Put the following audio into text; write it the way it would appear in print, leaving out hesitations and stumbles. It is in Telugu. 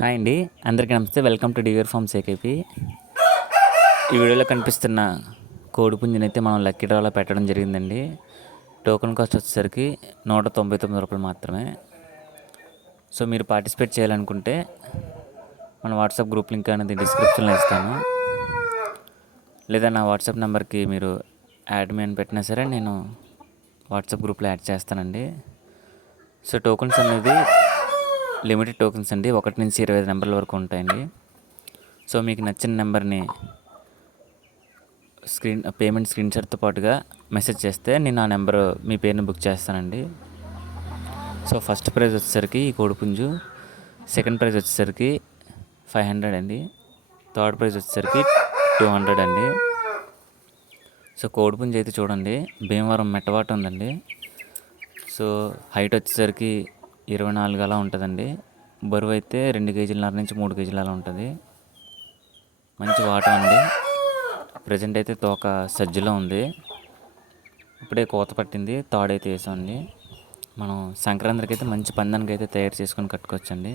హాయ్ అండి. అందరికీ నమస్తే. Welcome to DVR farms AKP. ఈ వీడియోలో కనిపిస్తున్న కోడిపుంజునైతే మనం లక్కీ డ్రాలో పెట్టడం జరిగిందండి. టోకెన్ కాస్ట్ వచ్చేసరికి రూ. 199 మాత్రమే. సో మీరు పార్టిసిపేట్ చేయాలనుకుంటే మన వాట్సాప్ గ్రూప్ లింక్ అనేది డిస్క్రిప్షన్లో ఇస్తాను, లేదా నా వాట్సాప్ నెంబర్కి మీరు యాడ్ మీ అని పెట్టినా సరే నేను వాట్సాప్ గ్రూప్లో యాడ్ చేస్తానండి. సో టోకెన్స్ అనేది లిమిటెడ్ టోకెన్స్ అండి. 1 నుంచి 25 నెంబర్ల వరకు ఉంటాయండి. సో మీకు నచ్చిన నెంబర్ని పేమెంట్ స్క్రీన్ షాట్తో పాటుగా మెసేజ్ చేస్తే నేను ఆ నెంబర్ మీ పేరుని బుక్ చేస్తానండి. సో ఫస్ట్ ప్రైజ్ వచ్చేసరికి ఈ కోడిపుంజు, సెకండ్ ప్రైజ్ వచ్చేసరికి 500 అండి, థర్డ్ ప్రైజ్ వచ్చేసరికి 200 అండి. సో కోడిపుంజు అయితే చూడండి, భీమవరం మెట్టవాట ఉందండి. సో హైట్ వచ్చేసరికి 24 అలా ఉంటుందండి. బరువు అయితే 2 కేజీలన్నర నుంచి 3 కేజీలు అలా ఉంటుంది. మంచి వాటం అండి. ప్రజెంట్ అయితే తోక సజ్జలో ఉంది. ఇప్పుడే కోత పట్టింది, తాడైతే వేసామండి. మనం సంక్రాంతికి అయితే మంచి పందానికి అయితే తయారు చేసుకొని కట్టుకోవచ్చండి.